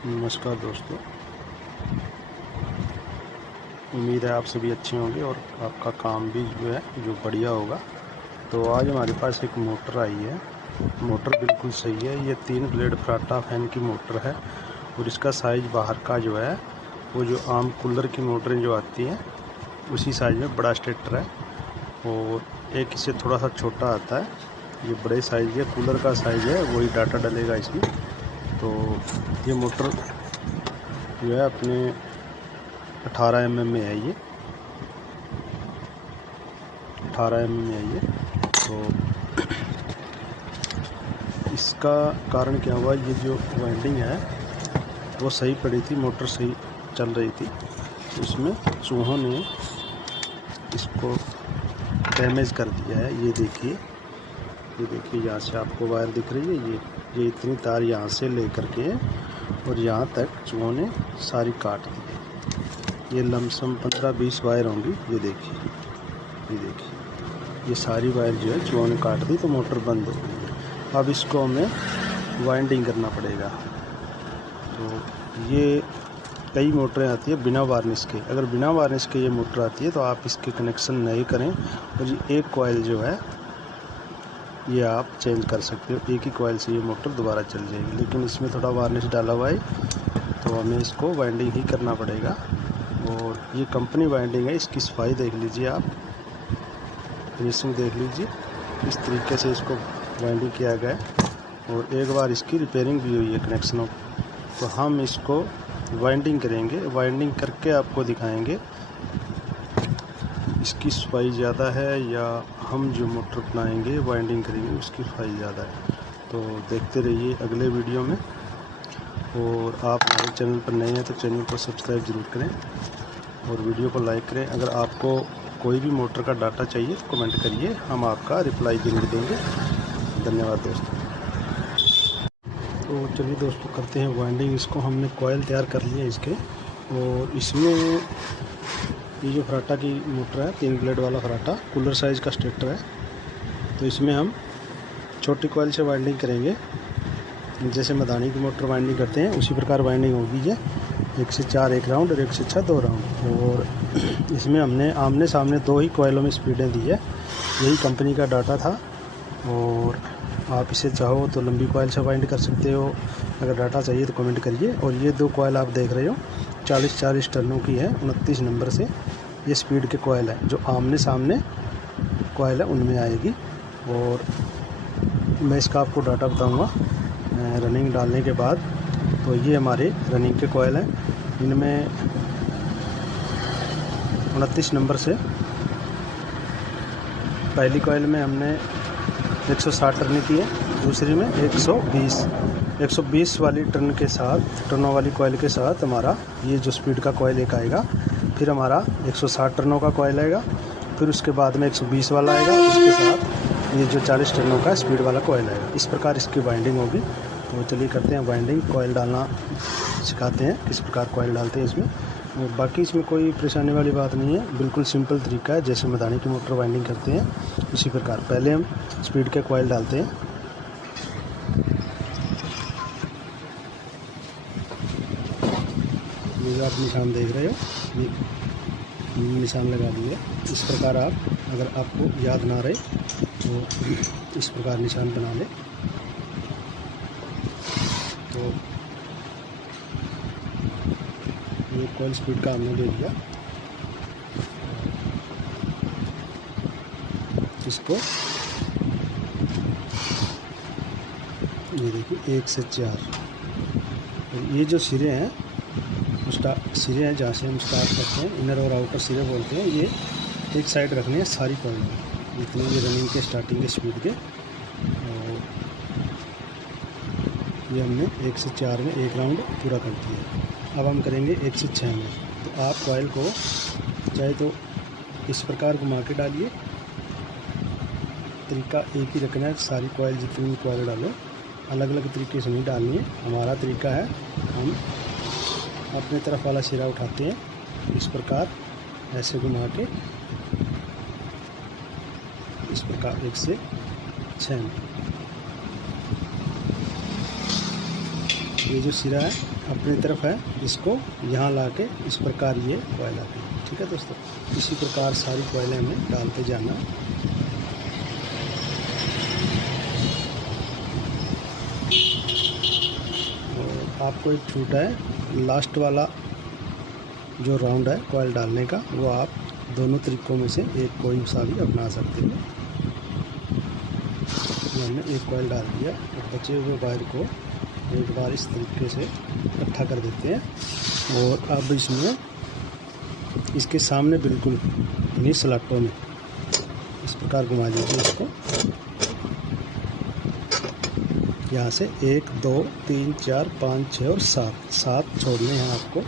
नमस्कार दोस्तों, उम्मीद है आप सभी अच्छे होंगे और आपका काम भी जो है जो बढ़िया होगा। तो आज हमारे पास एक मोटर आई है। मोटर बिल्कुल सही है। ये 3 ब्लेड फ्राटा फैन की मोटर है और इसका साइज़ बाहर का जो है वो जो आम कूलर की मोटरें जो आती हैं उसी साइज़ में बड़ा स्टेटर है और एक इससे थोड़ा सा छोटा आता है। ये बड़े साइज़ है, कूलर का साइज़ है, वही डाटा डलेगा इसमें। तो ये मोटर जो है अपने 18 mm में है। ये 18 mm में है ये। तो इसका कारण क्या हुआ, ये जो वाइंडिंग है वो सही पड़ी थी, मोटर सही चल रही थी, उसमें चूहों ने इसको डैमेज कर दिया है। ये देखिए यहाँ से आपको वायर दिख रही है, ये इतनी तार यहाँ से लेकर के और यहाँ तक चूहों ने सारी काट दी। ये लमसम 15-20 वायर होंगी। ये देखिए ये सारी वायर जो है चूहों ने काट दी, तो मोटर बंद हो गई। अब इसको हमें वाइंडिंग करना पड़ेगा। तो ये कई मोटरें आती है बिना वार्निश के। अगर बिना वार्निश के ये मोटर आती है तो आप इसके कनेक्शन नहीं करें और ये एक कॉइल जो है ये आप चेंज कर सकते हो। एक ही कॉइल से ये मोटर दोबारा चल जाएगी, लेकिन इसमें थोड़ा वार्निश डाला हुआ है तो हमें इसको वाइंडिंग ही करना पड़ेगा। और ये कंपनी वाइंडिंग है, इसकी सफाई देख लीजिए आप, फिनिशिंग देख लीजिए। इस तरीके से इसको वाइंडिंग किया गया है और एक बार इसकी रिपेयरिंग भी हुई है कनेक्शनों। तो हम इसको वाइंडिंग करेंगे, वाइंडिंग करके आपको दिखाएंगे इसकी सफाई ज़्यादा है या हम जो मोटर बनाएंगे वाइंडिंग करेंगे उसकी सफाई ज़्यादा है। तो देखते रहिए अगले वीडियो में। और आप हमारे चैनल पर नए हैं तो चैनल को सब्सक्राइब ज़रूर करें और वीडियो को लाइक करें। अगर आपको कोई भी मोटर का डाटा चाहिए तो कमेंट करिए, हम आपका रिप्लाई जरूर देंगे। धन्यवाद दोस्तों। तो चलिए दोस्तों करते हैं वाइंडिंग। इसको हमने कॉइल तैयार कर लिए इसके, और इसमें ये जो फराटा की मोटर है 3 ब्लेड वाला फराटा कूलर साइज़ का स्टेटर है। तो इसमें हम छोटी कॉइल से वाइंडिंग करेंगे, जैसे मदानी की मोटर वाइंडिंग करते हैं उसी प्रकार वाइंडिंग होगी। ये 1 से 4 एक राउंड और 1 से 6 2 राउंड। और इसमें हमने आमने सामने 2 ही कॉइलों में स्पीडें दी है। यही कंपनी का डाटा था और आप इसे चाहो तो लंबी कॉइल से वाइंड कर सकते हो। अगर डाटा चाहिए तो कमेंट करिए। और ये 2 कॉइल आप देख रहे हो 40-40 टर्नों की है, 29 नंबर से ये स्पीड के कॉइल है। जो आमने सामने कॉइल है उनमें आएगी। और मैं इसका आपको डाटा बताऊंगा रनिंग डालने के बाद। तो ये हमारे रनिंग के कॉइल हैं, इनमें 29 नंबर से पहली कॉइल में हमने 160 टर्न की है, दूसरी में 120 वाली टर्न के साथ, टर्नों वाली कॉइल के साथ हमारा ये जो स्पीड का कॉइल एक आएगा। फिर हमारा 160 टर्नों का कॉइल आएगा, फिर उसके बाद में 120 वाला आएगा, इसके साथ ये जो 40 टर्नों का स्पीड वाला कॉइल आएगा। इस प्रकार इसकी वाइंडिंग होगी। तो चलिए करते हैं वाइंडिंग। कॉइल डालना सिखाते हैं, किस प्रकार कॉइल डालते हैं इसमें। और बाकी इसमें कोई परेशानी वाली बात नहीं है, बिल्कुल सिंपल तरीका है, जैसे मदानी की मोटर वाइंडिंग करते हैं उसी प्रकार। पहले हम स्पीड के कॉइल डालते हैं। ये जो आप निशान देख रहे हो, ये निशान लगा दिए। इस प्रकार आप, अगर आपको याद ना रहे तो इस प्रकार निशान बना लें। तो ये कॉइल स्पीड का हमने दे दिया। इसको ये देखिए 1 से 4। और ये जो सिरे हैं सिरे हैं जहाँ से हम स्टार्ट करते हैं, इनर और आउटर सिरे बोलते हैं, ये एक साइड रखने हैं सारी कॉइल में, जितने ये रनिंग के स्टार्टिंग के स्पीड के। और ये हमने 1 से 4 में एक राउंड पूरा कर दिया। अब हम करेंगे 1 से 6 में। तो आप कॉइल को चाहे तो इस प्रकार घुमा के डालिए, तरीका एक ही रखना है। सारी कॉइल जितनी भी कॉइल डालो अलग अलग तरीके से नहीं डालनी है। हमारा तरीका है, हम अपने तरफ वाला सिरा उठाते हैं इस प्रकार, ऐसे घुमा के इस प्रकार 1 से 6 में। ये जो सिरा है अपनी तरफ है, इसको यहाँ ला के इस प्रकार ये कॉइल आती है। ठीक है दोस्तों, इसी प्रकार सारी कॉइलें हमें डालते जाना। और आपको एक छूट है, लास्ट वाला जो राउंड है कॉइल डालने का, वो आप दोनों तरीकों में से एक कोई सा भी अपना सकते हो। हमने एक कॉइल डाल दिया और बचे हुए वायर को एक बार इस तरीके से इकट्ठा कर देते हैं। और अब इसमें इसके सामने बिल्कुल इन्हीं स्लॉटों में इस प्रकार घुमा दीजिए इसको। यहाँ से 1 2 3 4 5 6 और 7 छोड़ने हैं आपको।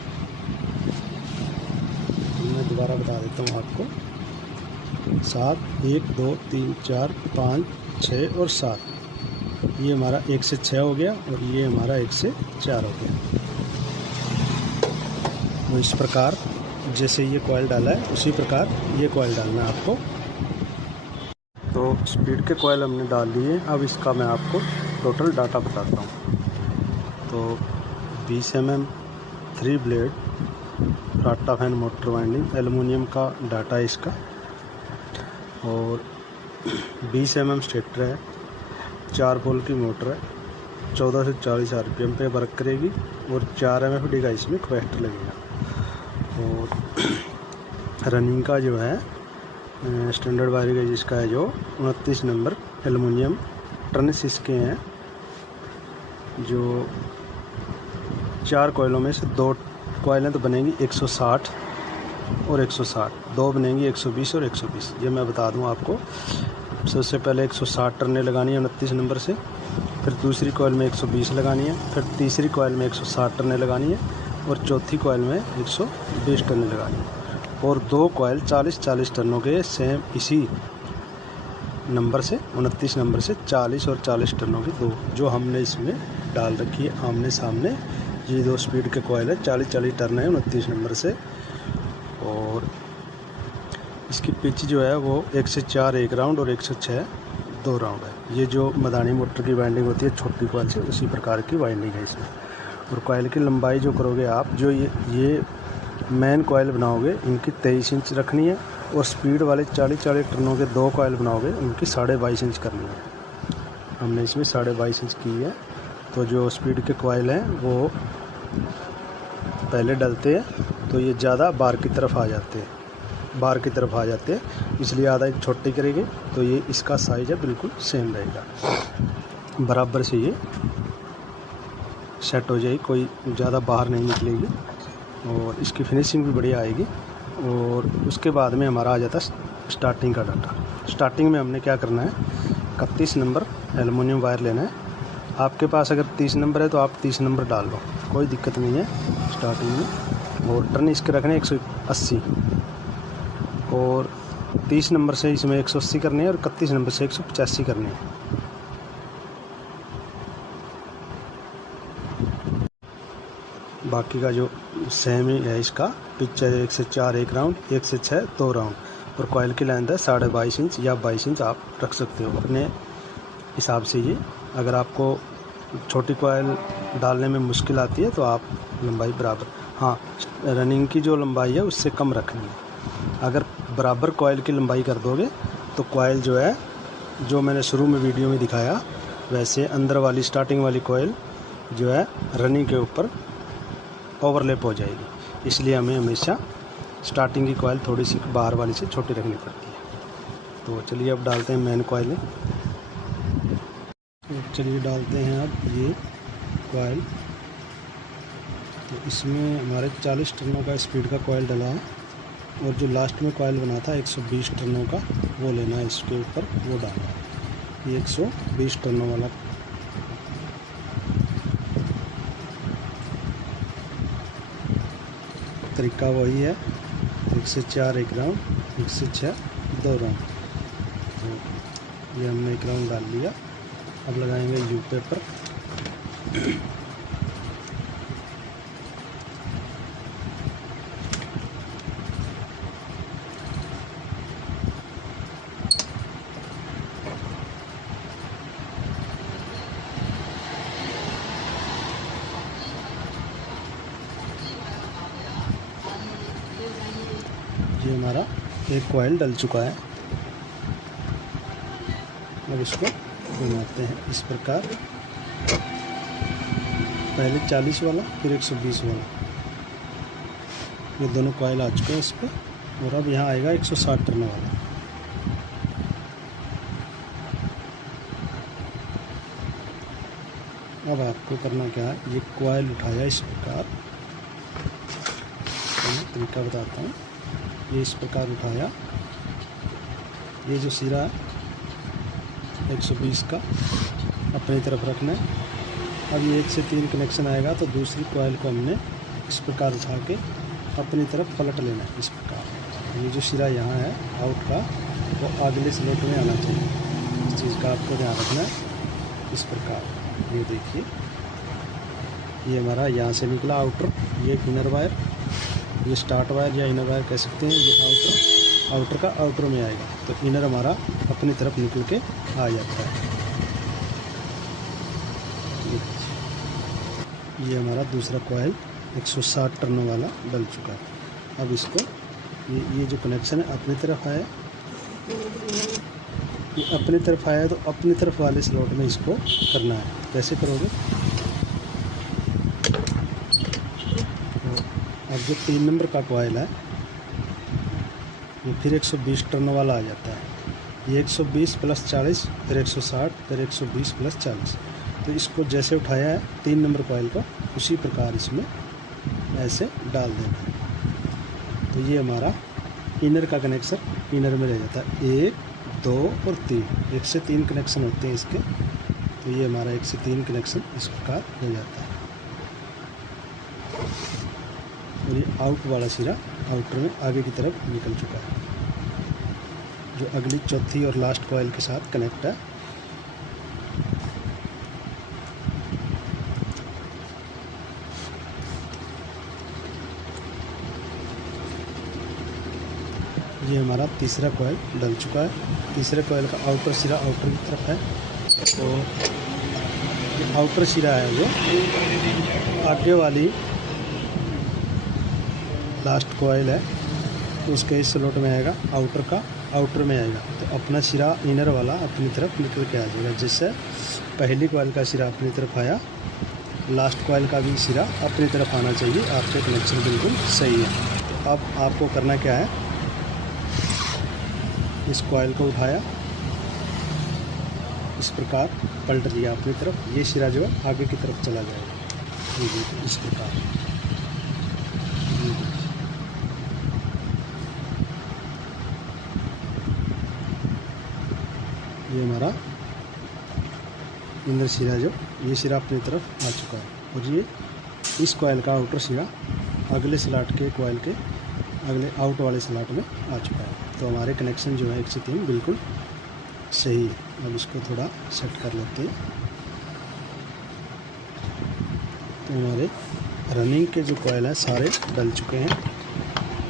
मैं दोबारा बता देता हूँ आपको, 7 1 2 3 4 5 6 और 7। ये हमारा 1 से 6 हो गया और ये हमारा 1 से 4 हो गया। तो इस प्रकार जैसे ये कॉइल डाला है उसी प्रकार ये कॉइल डालना है आपको। तो स्पीड के कॉइल हमने डाल दिए। अब इसका मैं आपको टोटल डाटा बताता हूँ। तो 20 mm 3 ब्लेड फ्राटा फैन मोटर वाइंडिंग एल्युमिनियम का डाटा है इसका। और 20 mm स्टेटर है, 4 पोल की मोटर है, 14 से 40 RPM पे वर्क करेगी और 4 MFD का इसमें कैपेसिटर लगेगा। और रनिंग का जो है स्टैंडर्ड वायरिंग है जिसका है जो 29 नंबर एल्युमिनियम टर्न्स इसके हैं। जो 4 कॉइलों में से 2 कॉइलें तो बनेंगी 160 और 160, 2 बनेंगी 120 और 120। ये मैं बता दूं आपको। सबसे पहले 160 टर्नें लगानी है 29 नंबर से, फिर दूसरी कॉइल में 120 लगानी है, फिर तीसरी कॉइल में 160 टर्नें लगानी है और चौथी कॉइल में 120 टर्नें लगानी है। और 2 कॉइल 40-40 टर्नों के सेम इसी नंबर से 29 नंबर से 40 और 40 टर्नों की 2 जो हमने इसमें डाल रखी है आमने सामने। ये 2 स्पीड के कॉइल है, 40-40 टर्न है 29 नंबर से। और इसकी पिच जो है वो 1 से 4 1 राउंड और 1 से 6 2 राउंड है। ये जो मदानी मोटर की वाइंडिंग होती है छोटी कॉइल से, उसी प्रकार की वाइंडिंग है इसमें। और कॉइल की लंबाई जो करोगे आप, जो ये मेन कॉइल बनाओगे इनकी 23 इंच रखनी है। और स्पीड वाले 40-40 टर्नों के 2 कॉइल बनाओगे उनकी 22.5 इंच करनी है। हमने इसमें 22.5 इंच की है। तो जो स्पीड के कॉइल हैं वो पहले डलते हैं तो ये ज़्यादा बार की तरफ आ जाते हैं, इसलिए आधा इंच छोटी करेंगे तो ये इसका साइज़ है बिल्कुल सेम रहेगा, बराबर से ये सेट हो जाएगी, कोई ज़्यादा बाहर नहीं निकलेगी और इसकी फिनिशिंग भी बढ़िया आएगी। और उसके बाद में हमारा आ जाता है स्टार्टिंग का डाटा। स्टार्टिंग में हमने क्या करना है, 31 नंबर एल्युमिनियम वायर लेना है। आपके पास अगर 30 नंबर है तो आप 30 नंबर डाल लो, कोई दिक्कत नहीं है स्टार्टिंग में। और टर्न इसके रखने 180 और 30 नंबर से इसमें 180 करने हैं और 31 नंबर से 185 करने हैं। बाकी का जो सेम ही है इसका पिच है 1 से 4 1 राउंड, 1 से 6 2 राउंड। और कॉइल की लेंथ है 22.5 इंच या 22 इंच आप रख सकते हो अपने हिसाब से। ये अगर आपको छोटी कॉइल डालने में मुश्किल आती है तो आप लंबाई बराबर, हाँ रनिंग की जो लंबाई है उससे कम रखनी है। अगर बराबर कॉइल की लंबाई कर दोगे तो कॉइल जो है, जो मैंने शुरू में वीडियो में दिखाया वैसे अंदर वाली स्टार्टिंग वाली कॉइल जो है रनिंग के ऊपर ओवरलैप हो जाएगी। इसलिए हमें हमेशा स्टार्टिंग की कॉइल थोड़ी सी बाहर वाली से छोटी रखनी पड़ती है। तो चलिए अब डालते हैं मेन कॉइल। तो चलिए डालते हैं अब ये कॉइल। तो इसमें हमारे 40 टर्नों का स्पीड का कॉइल डला है और जो लास्ट में कॉइल बना था 120 टर्नों का वो लेना है, इसके ऊपर वो डालना है। ये 120 टर्नों वाला तरीका वही है, 1 से 4 1 राउंड, 1 से 6 2 राउंड। तो ये हमने 1 राउंड डाल लिया। अब लगाएंगे यू पेपर। ये हमारा एक कॉइल डल चुका है। अब इसको घुमाते हैं इस प्रकार, पहले 40 वाला फिर 120 वाला, ये दोनों कॉइल आ चुके हैं इस पर। और अब यहाँ आएगा 160 टर्न वाला। अब आपको करना क्या है, ये कॉइल उठाया इस प्रकार, मैं तरीका बताता हूँ। ये इस प्रकार उठाया, ये जो सिरा है 120 का अपनी तरफ रखना है। अब ये 1 से 3 कनेक्शन आएगा तो दूसरी कॉइल को हमने इस प्रकार उठा के अपनी तरफ पलट लेना है इस प्रकार। ये जो सिरा यहाँ है आउट का, वो अगले स्लॉट में आना चाहिए। इस चीज़ का आपको ध्यान रखना है इस प्रकार। ये देखिए, ये हमारा यहाँ से निकला आउटर, ये इनर वायर, ये स्टार्ट वायर या इनर वायर कह सकते हैं। ये आउटर का आउटर में आएगा तो इनर हमारा अपनी तरफ निकल के आ जाता है। ये हमारा दूसरा कॉइल 160 टर्न वाला डल चुका है। अब इसको ये जो कनेक्शन है अपनी तरफ आया, ये अपनी तरफ आया तो अपनी तरफ वाले स्लॉट में इसको करना है। कैसे करोगे, अब जो 3 नंबर का कॉइल है ये फिर 120 टर्न वाला आ जाता है। ये 120 + 40 फिर 160 फिर 120 + 40। तो इसको जैसे उठाया है 3 नंबर कॉइल को, उसी प्रकार इसमें ऐसे डाल देना है। तो ये हमारा इनर का कनेक्शन इनर में रह जाता है। 1, 2 और 3, 1 से 3 कनेक्शन होते हैं इसके। तो ये हमारा 1 से 3 कनेक्शन इस प्रकार हो जाता है। और ये आउट वाला सिरा आउटर में आगे की तरफ निकल चुका है, जो अगली चौथी और लास्ट कॉइल के साथ कनेक्ट है। ये हमारा तीसरा कॉइल डल चुका है। तीसरे कॉइल का आउटर सिरा आउटर की तरफ है। तो ये आउटर सिरा है जो आगे वाली लास्ट कॉइल है, तो उसके इस स्लॉट में आएगा, आउटर का आउटर में आएगा। तो अपना सिरा इनर वाला अपनी तरफ निकल के आ जाएगा। जिससे पहली कॉइल का सिरा अपनी तरफ आया, लास्ट कॉइल का भी सिरा अपनी तरफ आना चाहिए। आपके कनेक्शन बिल्कुल सही है। तो अब आपको करना क्या है, इस कॉइल को उठाया, इस प्रकार पलट लिया अपनी तरफ, ये सिरा जो है आगे की तरफ चला जाएगा। ये देखिए इस प्रकार। ये हमारा इनर सिरा जो ये सिरा अपनी तरफ आ चुका है। और ये इस कॉइल का आउटर सिरा अगले स्लॉट के कॉइल के अगले आउट वाले स्लॉट में आ चुका है। तो हमारे कनेक्शन जो है 1 से 3 बिल्कुल सही है। अब इसको थोड़ा सेट कर लेते हैं। तो हमारे रनिंग के जो कॉइल हैं सारे डल चुके हैं।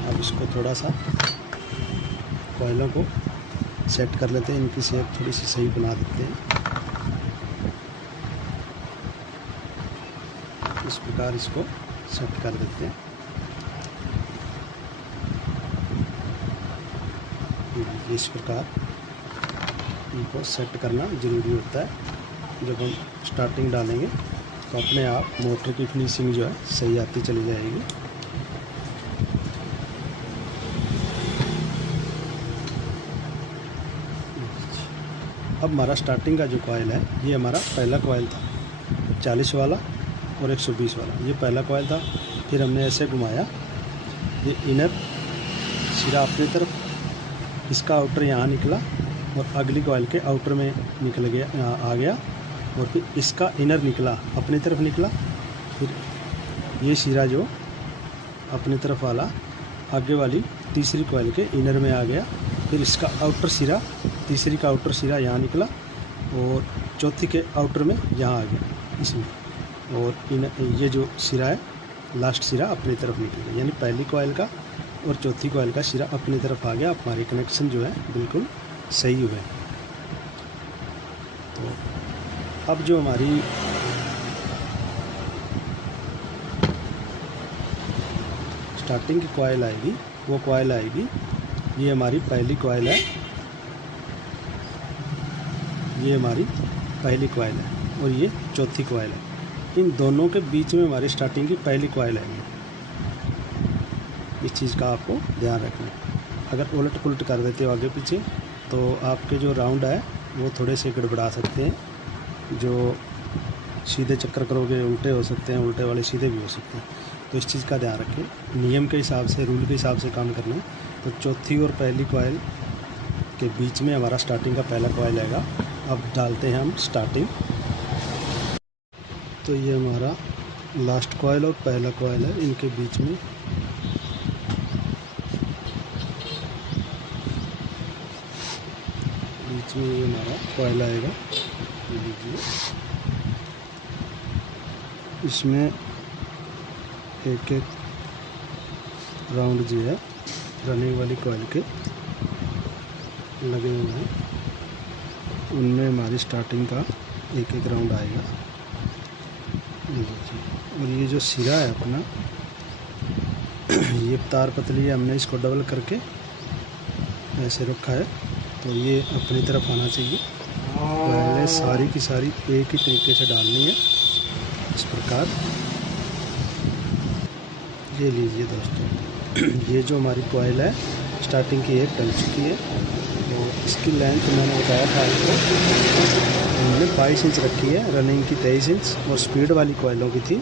अब इसको थोड़ा सा कॉइलों को सेट कर लेते हैं, इनकी शेप थोड़ी सी सही बना देते हैं। इस प्रकार इसको सेट कर देते हैं। इस प्रकार इनको सेट करना ज़रूरी होता है। जब हम स्टार्टिंग डालेंगे तो अपने आप मोटर की फिनिशिंग जो है सही आती चली जाएगी। अब हमारा स्टार्टिंग का जो कॉइल है ये हमारा पहला कॉइल था 40 वाला और 120 वाला। ये पहला कॉइल था। फिर हमने ऐसे घुमाया, ये इनर सिरा अपनी तरफ, इसका आउटर यहाँ निकला और अगली कॉइल के आउटर में निकल गया, आ गया। और फिर इसका इनर निकला, अपनी तरफ निकला। फिर ये सिरा जो अपनी तरफ वाला आगे वाली तीसरी कॉइल के इनर में आ गया। फिर इसका आउटर सिरा, तीसरी का आउटर सिरा यहाँ निकला और चौथी के आउटर में यहाँ आ गया इसमें। और ये जो सिरा है लास्ट सिरा अपनी तरफ निकल गया, यानी पहली कॉइल का और चौथी कॉइल का सिरा अपनी तरफ आ गया। हमारे कनेक्शन जो है बिल्कुल सही हुए। तो अब जो हमारी स्टार्टिंग की कॉइल आएगी वो कॉइल आएगी। ये हमारी पहली कॉइल है, ये हमारी पहली कॉइल है और ये चौथी कॉइल है। इन दोनों के बीच में हमारी स्टार्टिंग की पहली कॉइल आएगी। इस चीज़ का आपको ध्यान रखना है। अगर उलट पुलट कर देते हो आगे पीछे तो आपके जो राउंड है वो थोड़े से गड़बड़ा सकते हैं। जो सीधे चक्कर करोगे उल्टे हो सकते हैं, उल्टे वाले सीधे भी हो सकते हैं। तो इस चीज़ का ध्यान रखें। नियम के हिसाब से, रूल के हिसाब से काम करना है। तो चौथी और पहली कॉइल के बीच में हमारा स्टार्टिंग का पहला कॉइल आएगा। अब डालते हैं हम स्टार्टिंग। तो ये हमारा लास्ट कॉइल और पहला कॉइल है, इनके बीच में ये हमारा कॉइल आएगा। ये लीजिए, इसमें एक एक राउंड जो है रनिंग वाली कॉइल के लगे हुए हैं, उनमें हमारी स्टार्टिंग का एक एक राउंड आएगा। ये देखिए, और ये जो सिरा है अपना, ये तार पतली है, हमने इसको डबल करके ऐसे रखा है। तो ये अपनी तरफ आना चाहिए। पहले सारी की सारी एक ही तरीके से डालनी है, इस प्रकार। ये लीजिए दोस्तों, ये जो हमारी कॉइल है स्टार्टिंग की एक डल चुकी है। तो इसकी लेंथ मैंने बताया था आपको, हमने 22 इंच रखी है, रनिंग की 23 इंच और स्पीड वाली कॉइलों की थी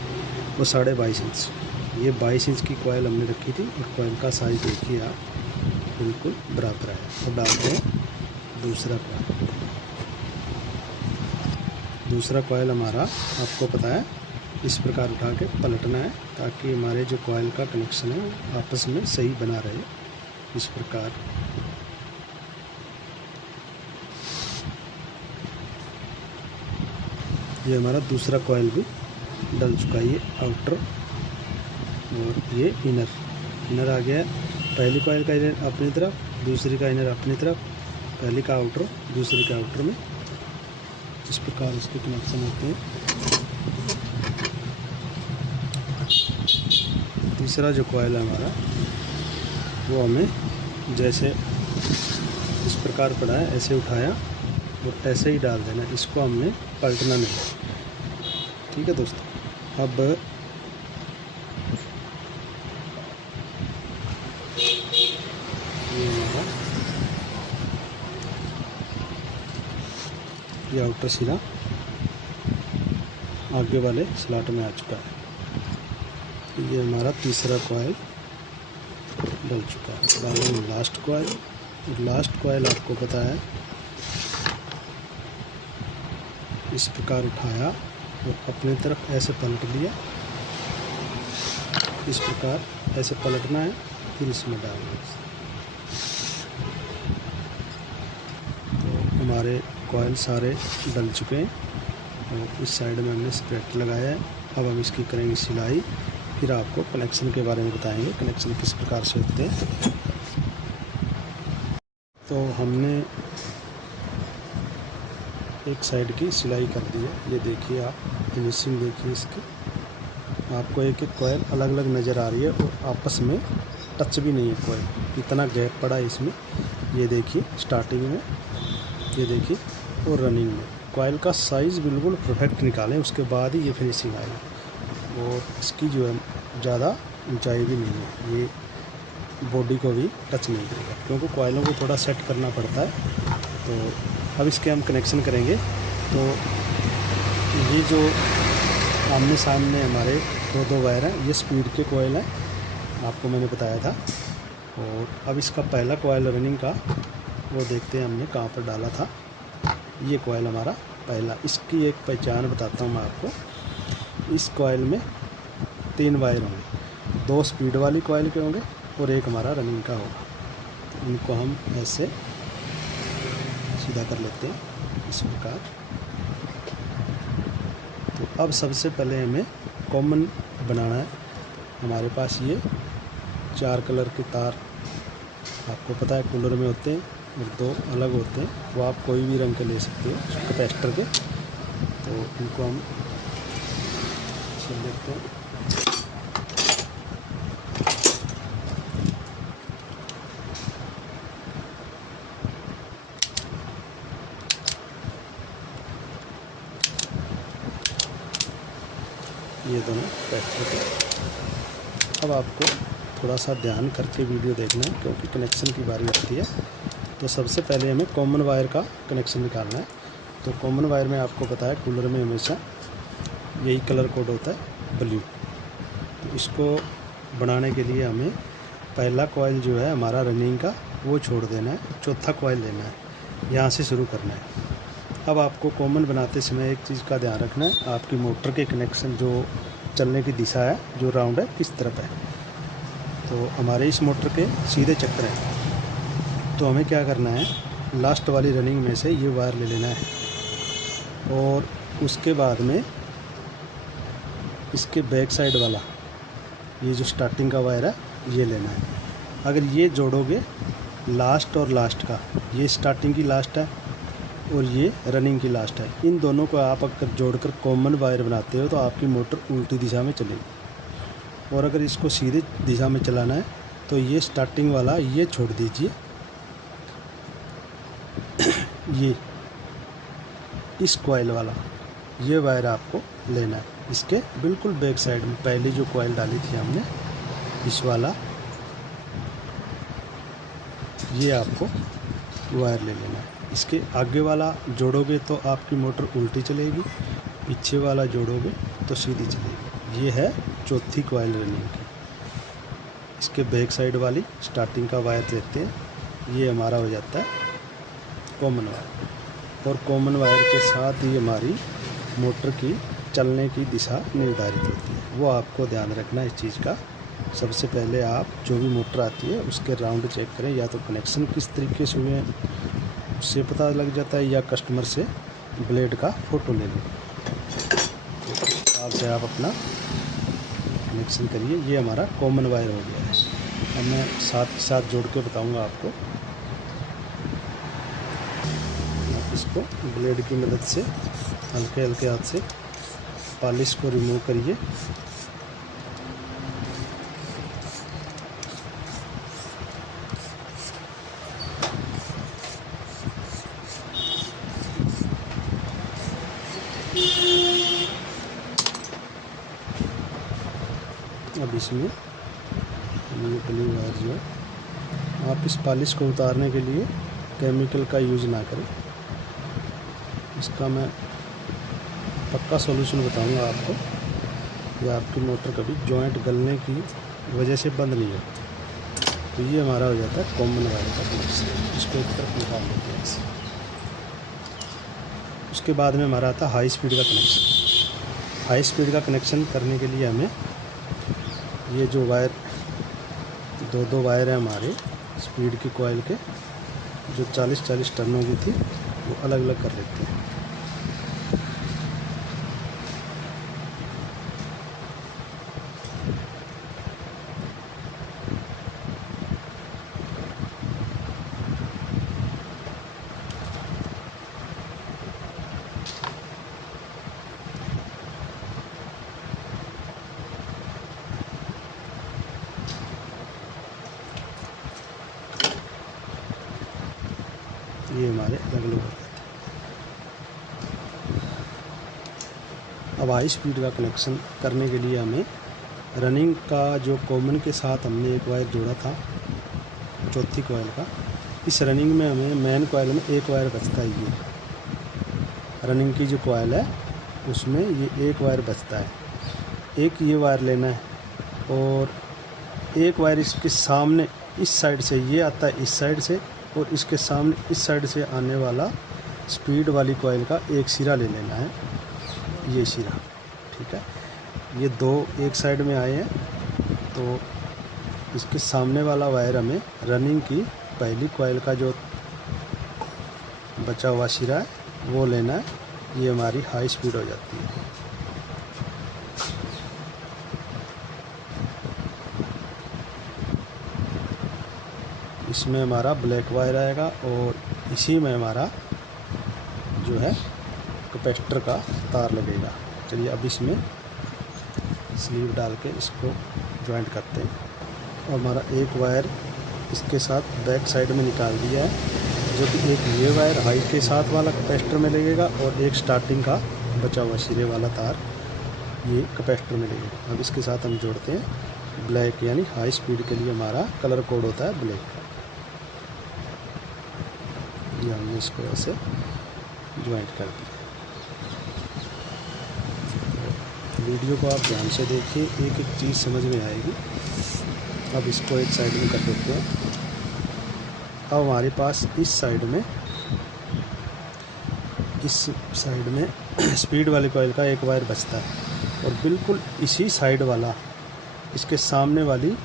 वो 22.5 इंच। ये 22 इंच की कॉइल हमने रखी थी और कॉइल का साइज़ देखिए आप, बिल्कुल बराबर है। तो डालते हैं दूसरा कॉइल। दूसरा कॉइल हमारा आपको पता है इस प्रकार उठा के पलटना है, ताकि हमारे जो कॉइल का कनेक्शन है आपस में सही बना रहे। इस प्रकार ये हमारा दूसरा कॉइल भी डल चुका है। ये आउटर और ये इनर आ गया। पहली कॉइल का इनर अपनी तरफ, दूसरी का इनर अपनी तरफ, पहली का आउटर, दूसरी का आउटर में इस प्रकार इसके कनेक्शन होते हैं। तीसरा जो कॉइल है हमारा, वो हमें जैसे इस प्रकार पड़ा है ऐसे उठाया और ऐसे ही डाल देना, इसको हमने पलटना नहीं। ठीक है दोस्तों। अब ये आउटर सिरा आगे वाले स्लॉट में आ चुका है। ये हमारा तीसरा कॉइल डल चुका है। डालेंगे लास्ट कॉइल, और लास्ट कॉइल आपको पता है इस प्रकार उठाया और अपनी तरफ ऐसे पलट लिया। इस प्रकार ऐसे पलटना है, फिर इसमें डालना है। तो हमारे कॉइल सारे डल चुके हैं और इस साइड में हमने स्प्रेड लगाया है। अब हम इसकी करेंगे सिलाई, फिर आपको कनेक्शन के बारे में बताएंगे, कनेक्शन किस प्रकार से होते हैं। तो हमने एक साइड की सिलाई कर दी है। ये देखिए आप, फिनिशिंग देखिए इसकी। आपको एक एक कॉइल अलग अलग नज़र आ रही है और आपस में टच भी नहीं है कॉइल, इतना गैप पड़ा है इसमें। ये देखिए स्टार्टिंग में, ये देखिए, और रनिंग में कॉइल का साइज़ बिल्कुल परफेक्ट निकालें, उसके बाद ही ये फिनिशिंग आएगी। और इसकी जो है ज़्यादा ऊंचाई भी नहीं है, ये बॉडी को भी टच नहीं करेगा, क्योंकि कॉइलों को थोड़ा सेट करना पड़ता है। तो अब इसके हम कनेक्शन करेंगे। तो ये जो आमने सामने हमारे दो वायर हैं, ये स्पीड के कॉइल हैं, आपको मैंने बताया था। और अब इसका पहला कॉइल रनिंग का वो देखते हैं हमने कहाँ पर डाला था। ये कॉइल हमारा पहला, इसकी एक पहचान बताता हूँ मैं आपको। इस कॉइल में 3 वायर होंगे, 2 स्पीड वाली कॉइल के होंगे और एक हमारा रनिंग का होगा। तो इनको हम ऐसे सीधा कर लेते हैं इस प्रकार। तो अब सबसे पहले हमें कॉमन बनाना है। हमारे पास ये 4 कलर के तार आपको पता है कूलर में होते हैं और 2 अलग होते हैं, वो आप कोई भी रंग के ले सकते हो कैपेसिटर के। तो इनको हम सिल लेते हैं। कैपेसिटर के। अब आपको थोड़ा सा ध्यान करके वीडियो देखना है क्योंकि कनेक्शन की बारी आती है। तो सबसे पहले हमें कॉमन वायर का कनेक्शन निकालना है। तो कॉमन वायर में आपको पता है कूलर में हमेशा यही कलर कोड होता है, ब्लू। तो इसको बनाने के लिए हमें पहला कॉइल जो है हमारा रनिंग का वो छोड़ देना है, चौथा कॉइल लेना है, यहाँ से शुरू करना है। अब आपको कॉमन बनाते समय एक चीज़ का ध्यान रखना है, आपकी मोटर के कनेक्शन जो चलने की दिशा है, जो राउंड है, किस तरफ है। तो हमारे इस मोटर के सीधे चक्कर हैं, तो हमें क्या करना है, लास्ट वाली रनिंग में से ये वायर ले लेना है और उसके बाद में इसके बैक साइड वाला ये जो स्टार्टिंग का वायर है ये लेना है। अगर ये जोड़ोगे लास्ट और लास्ट का, ये स्टार्टिंग की लास्ट है और ये रनिंग की लास्ट है, इन दोनों को आप अगर जोड़कर कॉमन वायर बनाते हो तो आपकी मोटर उल्टी दिशा में चलेगी। और अगर इसको सीधे दिशा में चलाना है तो ये स्टार्टिंग वाला ये छोड़ दीजिए, ये इस कॉइल वाला ये वायर आपको लेना है। इसके बिल्कुल बैक साइड में पहले जो कॉइल डाली थी हमने, इस वाला ये आपको वायर ले लेना है। इसके आगे वाला जोड़ोगे तो आपकी मोटर उल्टी चलेगी, पीछे वाला जोड़ोगे तो सीधी चलेगी। ये है चौथी कॉइल रनिंग की। इसके बैक साइड वाली स्टार्टिंग का वायर लेते हैं, ये हमारा हो जाता है कॉमन वायर। और कॉमन वायर के साथ ही हमारी मोटर की चलने की दिशा निर्धारित होती है, वो आपको ध्यान रखना है इस चीज़ का। सबसे पहले आप जो भी मोटर आती है उसके राउंड चेक करें, या तो कनेक्शन किस तरीके से हुए हैं उससे पता लग जाता है, या कस्टमर से ब्लेड का फ़ोटो ले लें। तो इस हिसाब से आप अपना कनेक्शन करिए। ये हमारा कॉमन वायर हो गया है। अब मैं साथ ही साथ जोड़ के बताऊँगा आपको। इसको ब्लेड की मदद से हल्के हल्के हाथ से पॉलिश को रिमूव करिए। अब इसमें ब्लू वायर जो है, आप इस पॉलिश को उतारने के लिए केमिकल का यूज़ ना करें। इसका मैं पक्का सॉल्यूशन बताऊंगा आपको, या आपकी मोटर कभी जॉइंट गलने की वजह से बंद नहीं होती। तो ये हमारा हो जाता है कॉमन वायर का कनेक्शन। इसको एक तरफ निकाल लेते हैं ऐसे। उसके बाद में हमारा आता है हाई स्पीड का कनेक्शन। हाई स्पीड का कनेक्शन करने के लिए हमें ये जो वायर दो वायर है हमारे स्पीड की कॉइल के, जो 40-40 टर्नों की थी, वो अलग अलग कर लेते हैं। ये हमारे अलग अलग हो जाते हैं। अब हाई स्पीड का कनेक्शन करने के लिए हमें रनिंग का जो कॉमन के साथ हमने एक वायर जोड़ा था चौथी कॉइल का, इस रनिंग में हमें मेन कॉइल में एक वायर बचता है। ये रनिंग की जो कॉइल है उसमें ये एक वायर बचता है। एक ये वायर लेना है और एक वायर इसके सामने इस साइड से, ये आता है इस साइड से, और इसके सामने इस साइड से आने वाला स्पीड वाली कॉइल का एक सिरा ले लेना है, ये सिरा। ठीक है, ये दो एक साइड में आए हैं, तो इसके सामने वाला वायर हमें रनिंग की पहली कॉइल का जो बचा हुआ सिरा है वो लेना है। ये हमारी हाई स्पीड हो जाती है। इसमें हमारा ब्लैक वायर आएगा और इसी में हमारा जो है कैपेसिटर का तार लगेगा। चलिए अब इसमें स्लीव डाल के इसको जॉइंट करते हैं। और हमारा एक वायर इसके साथ बैक साइड में निकाल दिया है, जो कि एक ये वायर हाई के साथ वाला कैपेसिटर में लगेगा और एक स्टार्टिंग का बचा हुआ सिरे वाला तार ये कैपेसिटर मिलेगी। अब इसके साथ हम जोड़ते हैं ब्लैक, यानी हाई स्पीड के लिए हमारा कलर कोड होता है ब्लैक। ये हमने इसको ऐसे ज्वाइंट कर दिया। वीडियो को आप ध्यान से देखिए, एक एक चीज़ समझ में आएगी। अब इसको एक साइड में कर देते हैं। अब हमारे पास इस साइड में स्पीड वाले कॉइल का एक वायर बचता है, और बिल्कुल इसी साइड वाला, इसके सामने वाली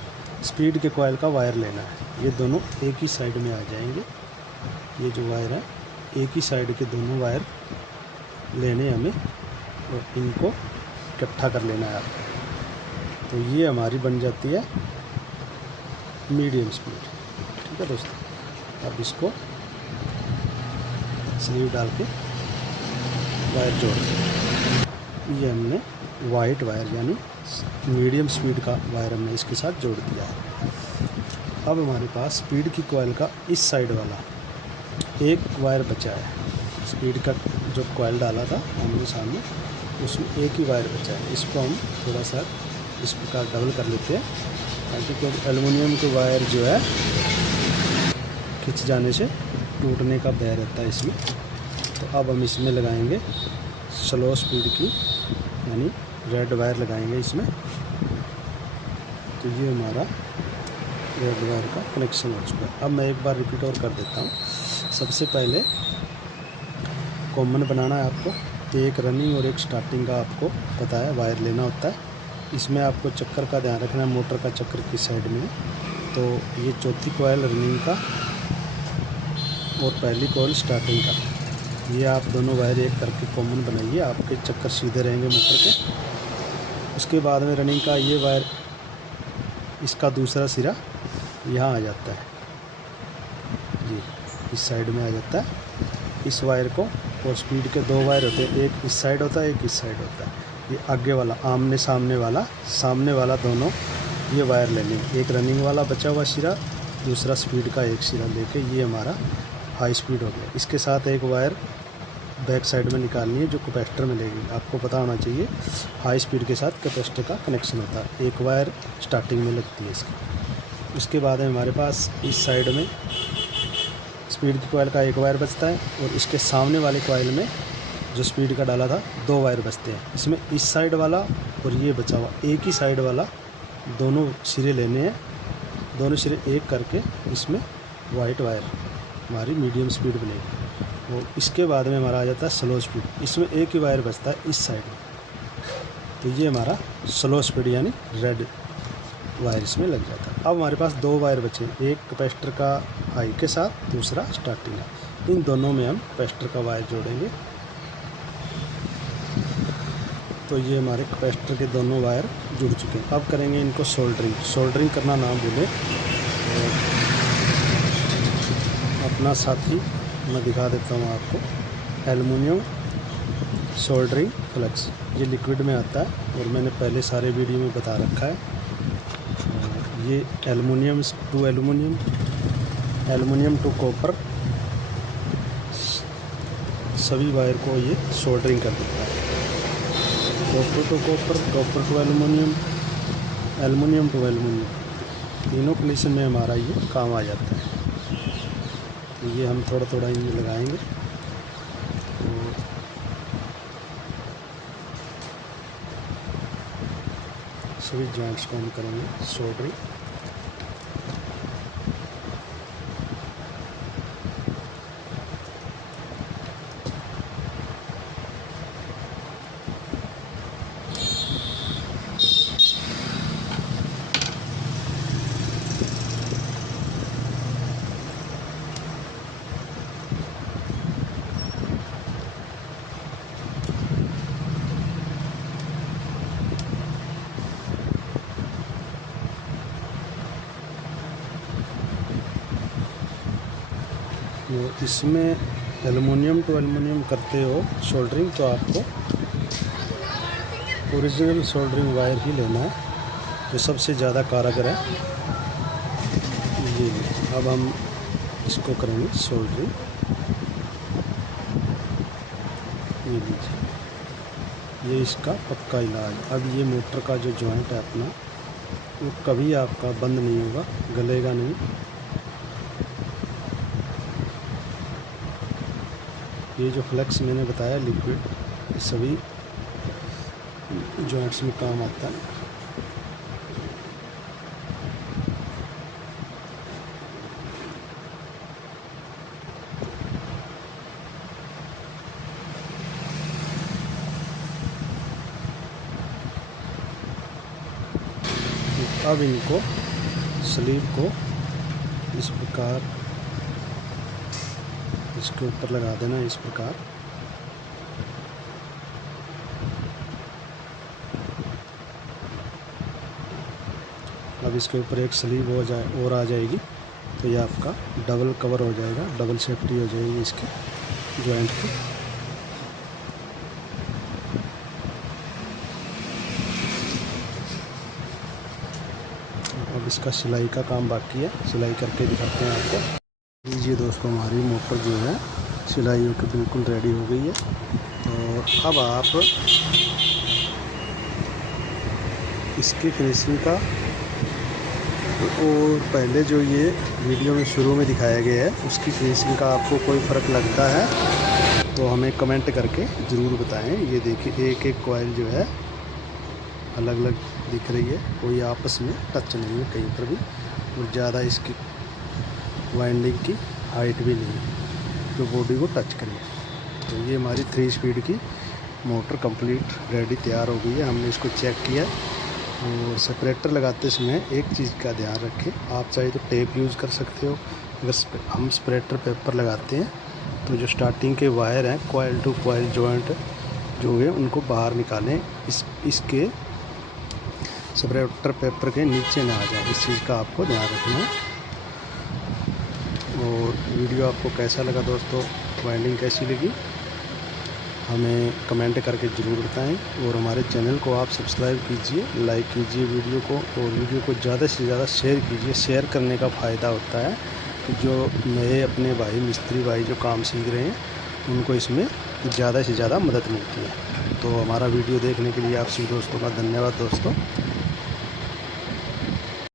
स्पीड के कॉइल का वायर लेना है। ये दोनों एक ही साइड में आ जाएंगे। ये जो वायर है, एक ही साइड के दोनों वायर लेने हमें, और इनको इकट्ठा कर लेना है आपको। तो ये हमारी बन जाती है मीडियम स्पीड। ठीक है दोस्तों, अब इसको स्लीव डाल के वायर जोड़ दें। ये हमने वाइट वायर यानी मीडियम स्पीड का वायर हमने इसके साथ जोड़ दिया है। अब हमारे पास स्पीड की कॉइल का इस साइड वाला एक वायर बचा है। स्पीड का जो कॉइल डाला था हमने सामने, उसमें एक ही वायर बचा है। इसको हम थोड़ा सा इस प्रकार डबल कर लेते हैं, ताकि एल्युमिनियम के वायर जो है खिंच जाने से टूटने का भय रहता है इसमें। तो अब हम इसमें लगाएंगे स्लो स्पीड की, यानी रेड वायर लगाएंगे इसमें। तो ये हमारा रेड वायर का कनेक्शन हो चुका है। अब मैं एक बार रिपीट और कर देता हूँ। सबसे पहले कॉमन बनाना है आपको, एक रनिंग और एक स्टार्टिंग का आपको पता है वायर लेना होता है। इसमें आपको चक्कर का ध्यान रखना है, मोटर का चक्कर किस साइड में है। तो ये चौथी कॉइल रनिंग का और पहली कॉइल स्टार्टिंग का, ये आप दोनों वायर एक करके कॉमन बनाइए, आपके चक्कर सीधे रहेंगे मोटर के। उसके बाद में रनिंग का ये वायर, इसका दूसरा सिरा यहाँ आ जाता है, जी इस साइड में आ जाता है इस वायर को। और स्पीड के दो वायर होते हैं, एक इस साइड होता है, एक इस साइड होता है। ये आगे वाला आमने सामने वाला दोनों ये वायर लेने, एक रनिंग वाला बचा हुआ सिरा, दूसरा स्पीड का एक सिरा लेके, ये हमारा हाई स्पीड हो गया। इसके साथ एक वायर बैक साइड में निकालनी है जो कैपेसिटर में लेगी। आपको पता होना चाहिए हाई स्पीड के साथ कैपेसिटर का कनेक्शन होता है। एक वायर स्टार्टिंग में लगती है इसकी। उसके बाद में हमारे पास इस साइड में स्पीड की कॉइल का एक वायर बचता है, और इसके सामने वाले कॉइल में जो स्पीड का डाला था दो वायर बचते हैं। इसमें इस साइड वाला और ये बचा हुआ एक ही साइड वाला दोनों सिरे लेने हैं। दोनों सिरे एक करके इसमें वाइट वायर हमारी मीडियम स्पीड बनेगी। और इसके बाद में हमारा आ जाता है स्लो स्पीड। इसमें एक ही वायर बचता है इस साइड में, तो ये हमारा स्लो स्पीड यानी रेड वायर इसमें लग जाता है। अब हमारे पास दो वायर बचे, एक कैपेसिटर का हाई के साथ, दूसरा स्टार्टिंग का। इन दोनों में हम कैपेसिटर का वायर जोड़ेंगे। तो ये हमारे कैपेसिटर के दोनों वायर जुड़ चुके हैं। अब करेंगे इनको सोल्डरिंग करना ना भूलें। अपना साथी मैं दिखा देता हूँ आपको, एल्युमिनियम सोल्डरिंग फ्लक्स, ये लिक्विड में आता है और मैंने पहले सारे वीडियो में बता रखा है। ये एल्युमिनियम टू कॉपर, सभी वायर को ये सोल्डरिंग कर देता है। Copper to copper, copper to aluminium, aluminium to aluminium, तीनों कंडीशन में हमारा ये काम आ जाता है। तो ये हम थोड़ा थोड़ा इनमें लगाएंगे। तो सभी जॉइंट्स को हम करेंगे सोल्डरिंग। तो इसमें एल्युमिनियम टू एल्युमिनियम करते हो सोल्डरिंग, तो आपको ओरिजिनल सोल्डरिंग वायर ही लेना है जो सबसे ज़्यादा कारगर है। ये अब हम इसको करेंगे सोल्डरिंग। ये लीजिए, ये इसका पक्का इलाज। अब ये मोटर का जो जॉइंट है अपना, वो कभी आपका बंद नहीं होगा, गलेगा नहीं। ये जो फ्लेक्स मैंने बताया लिक्विड, ये सभी जॉइंट्स में काम आता है। अब इनको स्लीव को इस प्रकार इसके ऊपर लगा देना, इस प्रकार। अब इसके ऊपर एक स्लीव और आ जाएगी, तो ये आपका डबल कवर हो जाएगा, डबल सेफ्टी हो जाएगी इसके जॉइंट की। अब इसका सिलाई का काम बाकी है, सिलाई करके दिखाते हैं आपको। लीजिए दोस्तों, हमारी मोटर जो है सिलाई होकर बिल्कुल रेडी हो गई है। और अब आप इसकी फिनिशिंग का, और पहले जो ये वीडियो में शुरू में दिखाया गया है उसकी फिनिशिंग का आपको कोई फ़र्क लगता है तो हमें कमेंट करके ज़रूर बताएं। ये देखिए, एक एक कॉइल जो है अलग अलग दिख रही है, कोई आपस में टच नहीं है कहीं पर भी, और ज़्यादा इसकी वाइंडिंग की हाइट भी नहीं है जो बॉडी को टच करे। तो ये हमारी 3 स्पीड की मोटर कंप्लीट रेडी तैयार हो गई है। हमने इसको चेक किया, और सेपरेटर लगाते समय एक चीज़ का ध्यान रखें, आप चाहे तो टेप यूज़ कर सकते हो। अगर हम सेपरेटर पेपर लगाते हैं तो जो स्टार्टिंग के वायर हैं, कॉइल टू कॉइल जॉइंट जो है, उनको बाहर निकालें, इसके सेपरेटर पेपर के नीचे ना आ जाए, इस चीज़ का आपको ध्यान रखना है। और वीडियो आपको कैसा लगा दोस्तों, वाइंडिंग कैसी लगी, हमें कमेंट करके ज़रूर बताएं। और हमारे चैनल को आप सब्सक्राइब कीजिए, लाइक कीजिए वीडियो को, और वीडियो को ज़्यादा से ज़्यादा शेयर कीजिए। शेयर करने का फ़ायदा होता है कि जो नए अपने भाई मिस्त्री भाई जो काम सीख रहे हैं, उनको इसमें ज़्यादा से ज़्यादा मदद मिलती है। तो हमारा वीडियो देखने के लिए आप सभी दोस्तों का धन्यवाद दोस्तों।